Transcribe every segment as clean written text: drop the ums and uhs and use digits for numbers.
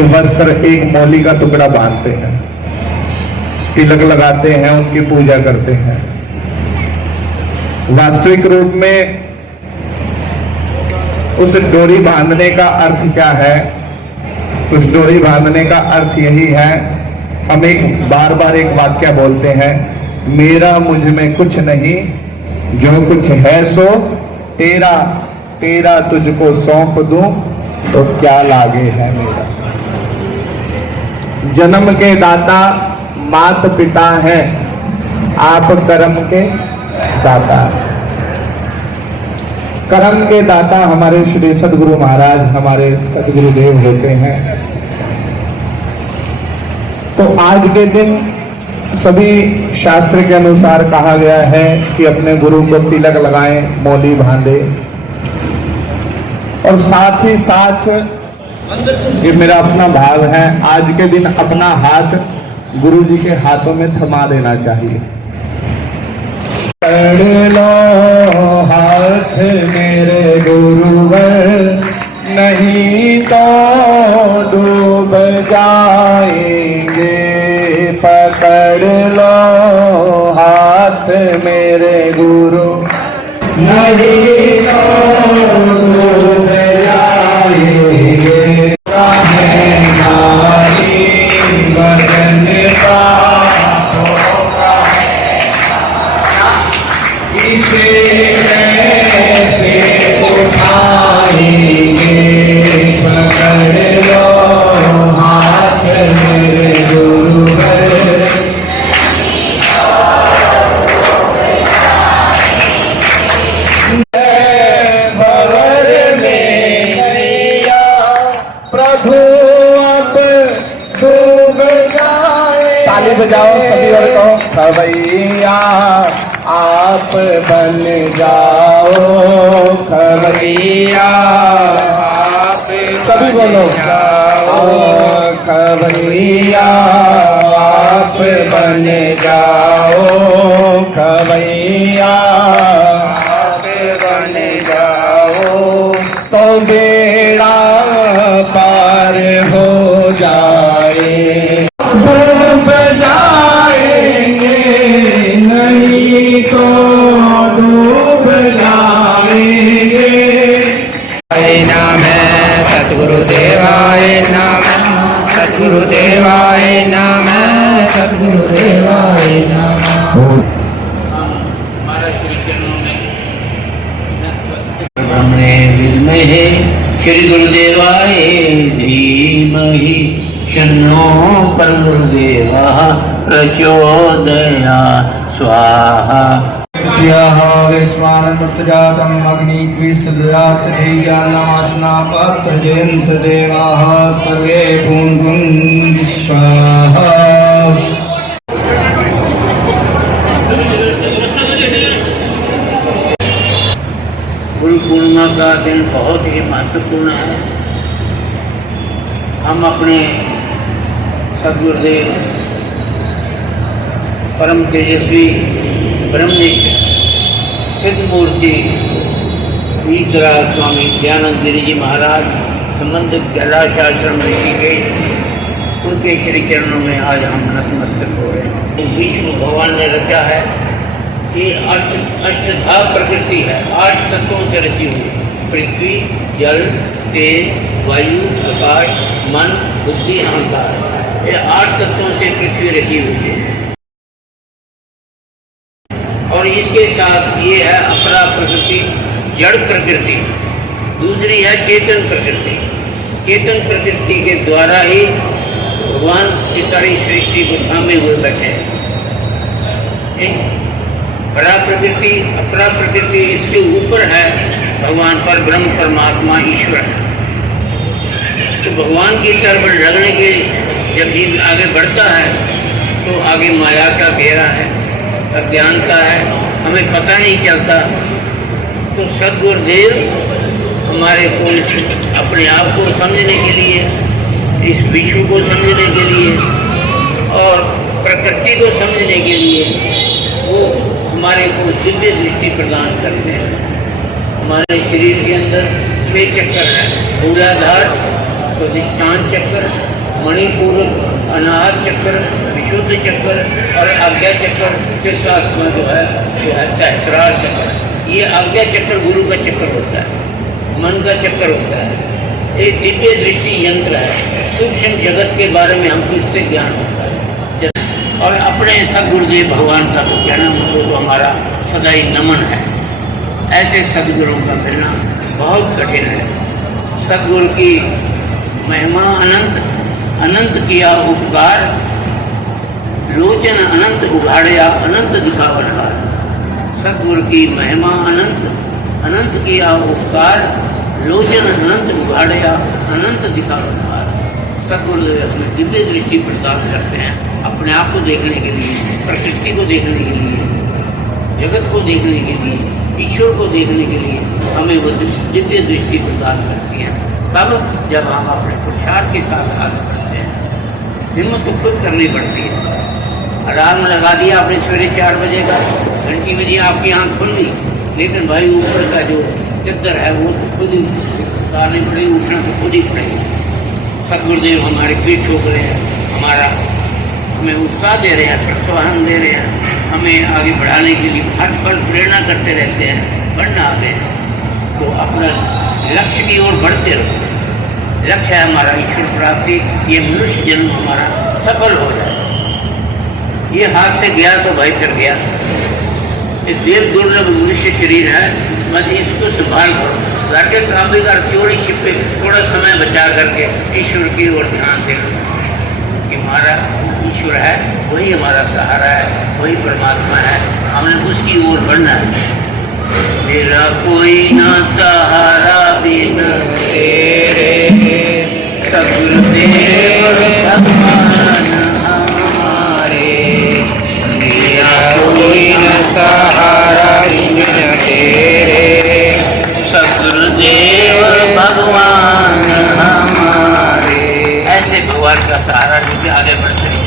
एक वस्त्र, एक मौली का टुकड़ा बांधते हैं, तिलक लगाते हैं, उनकी पूजा करते हैं। वास्तविक रूप में उस डोरी बांधने का अर्थ क्या है? उस डोरी बांधने का अर्थ यही है, हम एक बार बार एक वाक्य बोलते हैं, मेरा मुझ में कुछ नहीं, जो कुछ है सो तेरा, तेरा तुझको सौंप दूं तो क्या लागे है मेरा। जन्म के दाता मात पिता हैं, आप कर्म के दाता। कर्म के दाता हमारे श्री सद्गुरु महाराज, हमारे सद्गुरुदेव होते हैं। तो आज के दिन सभी शास्त्र के अनुसार कहा गया है कि अपने गुरु को तिलक लगाएं, मौली बांधे, और साथ ही साथ ये मेरा अपना भाव है, आज के दिन अपना हाथ गुरु जी के हाथों में थमा देना चाहिए। पकड़ लो हाथ मेरे गुरुवर, नहीं तो डूब जाएंगे। पकड़ लो हाथ मेरे गुरु, नहीं तो डूब जाएंगे। बदन कैसे उठाएंगे। पकड़ लो हाथ मेरे गुरुवर, भंवर में नैया प्रभु अब डूब जाए। ताली बजाओ सभी और कहो, खवैया आप बन जाओ, खवैया आप सभी बोलो, खवैया आप बन जाओ, खवैया आप बन जाओ, तो बेड़ा पार हो जाए। डूब जाएंगे नहीं तो डूब जाएंगे। नाम सतगुरुदेवाय नाम, सतगुरुदेवाय नाम, सतगुरुदेवाय नाम। ब्रह्मणे विद्महे श्री गुरुदेवाय धीमहि, शन्नो परगुरुदेवः प्रचोदयात् स्वाहा। विश्वानमृतजातम् अग्निद्विषबृजात् तेजान्नमाशना पात्र जयन्त देवाः सर्वे पुण्यं विश्वाहा। गुरु पूर्णिमा का दिन बहुत ही महत्वपूर्ण है। हम अपने सद्गुरुदेव परम तेजस्वी ब्रह्मनिष्ठ सिद्ध मूर्ति वीतराज स्वामी दयानंद गिरि जी महाराज संबंधित कैलाश आश्रम ऋषिकेश, उनके श्री चरणों में आज हम नतमस्तक हो रहे हैं। विश्व भगवान ने रचा है कि अष्टधा प्रकृति है, 8 तत्वों से रची हुई, पृथ्वी, जल, तेज, वायु, आकाश, मन, बुद्धि, अहंकार। ये 8 तत्वों से पृथ्वी रची हुई है। और इसके साथ ये है अपरा प्रकृति, जड़ प्रकृति। दूसरी है चेतन प्रकृति। चेतन प्रकृति के द्वारा ही भगवान की सारी सृष्टि को थामे हुए बैठे हैं। परा प्रकृति, अपरा प्रकृति, इसके ऊपर है भगवान पर ब्रह्म परमात्मा ईश्वर। तो भगवान की तरफ लगने के जब जीव आगे बढ़ता है तो आगे माया का घेरा है, अज्ञानता है, हमें पता नहीं चलता। तो सद्गुरुदेव हमारे को अपने आप को समझने के लिए, इस विश्व को समझने के लिए और प्रकृति को समझने के लिए वो हमारे को दिव्य दृष्टि प्रदान करते हैं। हमारे शरीर के अंदर 6 चक्कर है, मूलाधार, स्वादिष्ठान चक्र, मणिपुर, अनाहत चक्र, विशुद्ध चक्र और आज्ञा चक्र के साथ में जो है सहस्रार चक्र। ये आज्ञा चक्र गुरु का चक्र होता है, मन का चक्र होता है, एक दिव्य दृष्टि यंत्र है। सूक्ष्म जगत के बारे में हमको इससे ज्ञान होता है। और अपने सदगुरुदेव भगवान का तो कहना मतलब हमारा सदा ही नमन है। ऐसे सदगुरुओं का मिलना बहुत कठिन है। सदगुरु की महिमा अनंत, अनंत किया उपकार, लोचन अनंत उघाड़या अनंत दिखावनहार। सदगुरु की महिमा अनंत, अनंत किया उपकार, लोचन अनंत उघाड़या अनंत दिखावनहार। सदगुरुदेव हमें दिव्य दृष्टि प्रदान करते हैं अपने आप को देखने के लिए, प्रकृति को देखने के लिए, जगत को देखने के लिए, ईश्वर को देखने के लिए हमें वो दिव्य दृष्टि प्रदान करती हैं। तब जब हम अपने पुरुषार्थ के साथ आगे बढ़ते हैं। हिम्मत तो खुद करनी पड़ती है। अलार्म लगा दिया आपने सवेरे 4 बजे का, घंटी बजी आपकी आँख खुल गई, लेकिन भाई ऊपर का जो चद्दर है वो तो खुद ही उतारनी पड़ेगी, उठना तो खुद ही पड़ेगा। सदगुरुदेव हमारे पीठ ठोक रहे हैं, हमारा हमें उत्साह दे रहे हैं, प्रोत्साहन दे रहे हैं, हमें आगे बढ़ाने के लिए हर पल प्रेरणा करते रहते हैं, बढ़ना आते हैं। तो अपना लक्ष्य की ओर बढ़ते रहो। लक्ष्य है हमारा ईश्वर प्राप्ति, ये मनुष्य जन्म हमारा सफल हो जाए। ये हाथ से गया तो भाई फिर गया। ये देव दुर्लभ मनुष्य शरीर है, बस इसको संभाल करो। घर के काम भी कर, चोरी छिपे थोड़ा समय बचा करके ईश्वर की ओर ध्यान दे कि हमारा ईश्वर है, वही हमारा सहारा है, वही परमात्मा है, हमने उसकी ओर बढ़ना है। मेरा कोई ना सहारा बिन तेरे, सदगुरुदेव भगवान हमारे। मेरा कोई ना सहारा बिन तेरे, सदगुरुदेव भगवान हमारे। ऐसे भगवान का सहारा लेके आगे बढ़ते हैं।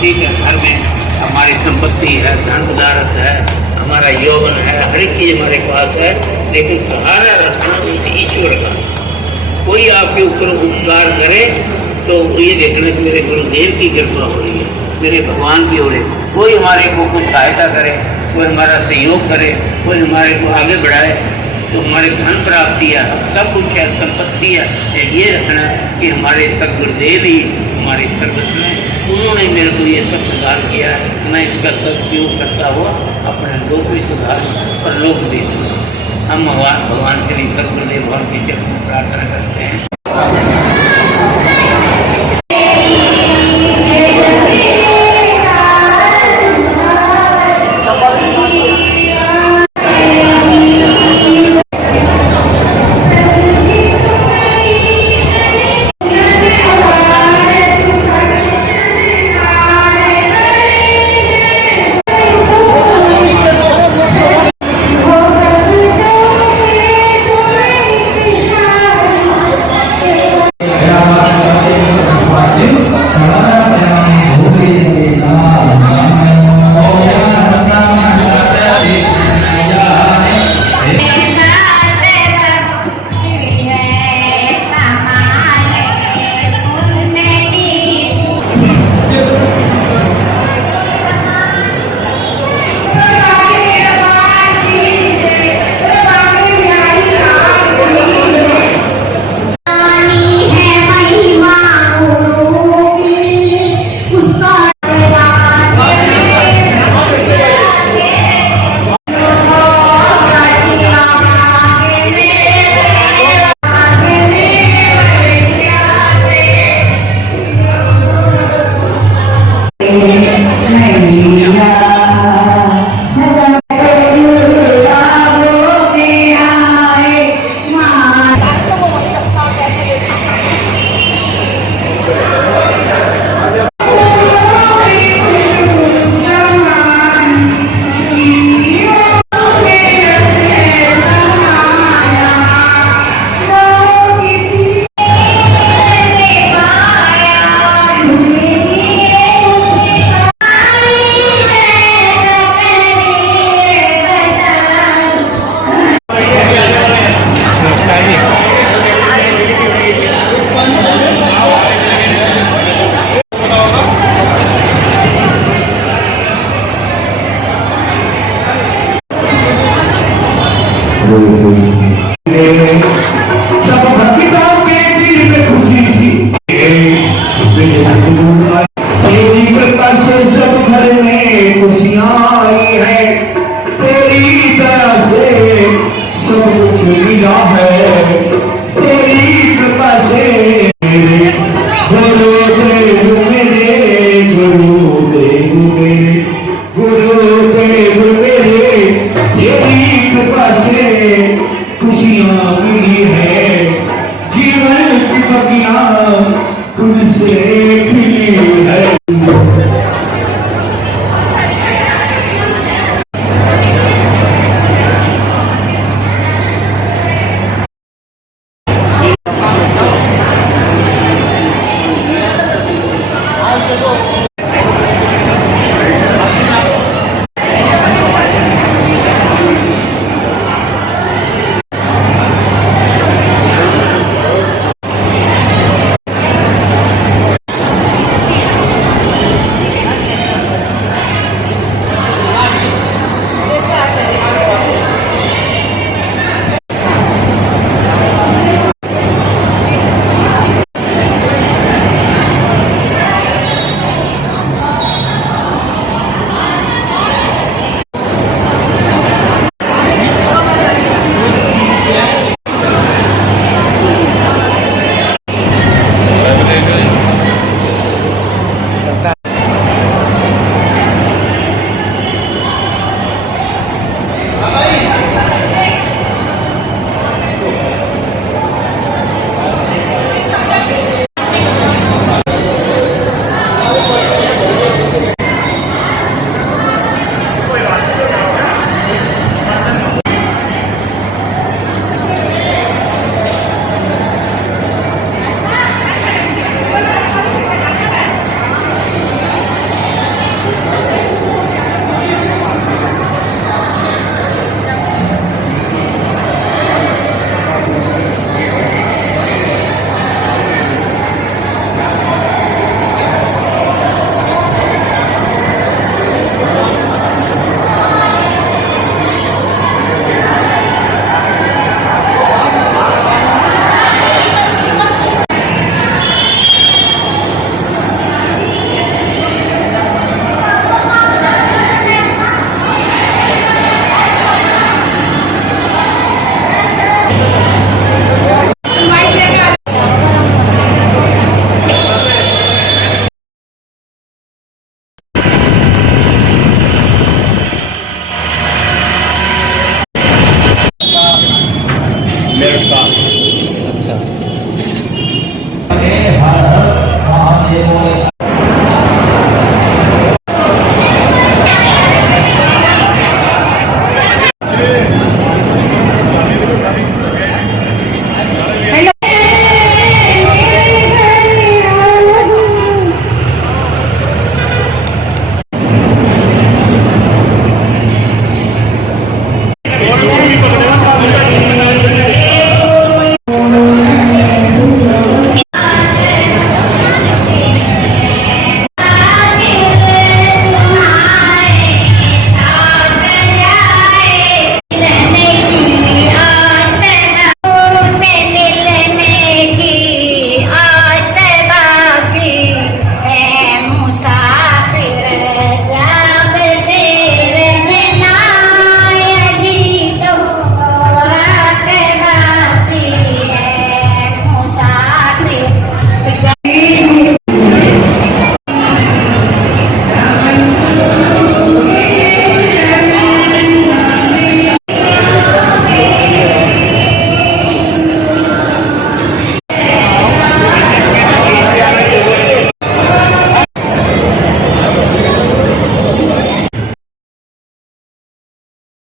ठीक है, घर में हमारी संपत्ति है, धन पदार्थ है, हमारा यौवन है, हर एक चीज हमारे पास है, लेकिन सहारा रखना उस ईश्वर का। कोई आपके ऊपर उपकार करे तो ये देखना कि मेरे गुरुदेव की कृपा हो रही है, मेरे भगवान की हो रही है। कोई हमारे को कुछ सहायता करे, कोई हमारा सहयोग करे, कोई हमारे को आगे बढ़ाए, तो हमारे धन प्राप्ति है, सब कुछ है, संपत्ति है। ये रखना कि हमारे सदगुरुदेव ही हमारे सर्वस्व में, उन्होंने मेरे को ये सब सुधार किया है। मैं इसका सदुपयोग करता हुआ अपने लोक भी सुधार और लोक भी सुधार। हम भगवान श्री सदगुरुदेव भगवान की चरण में प्रार्थना करते हैं। सुरे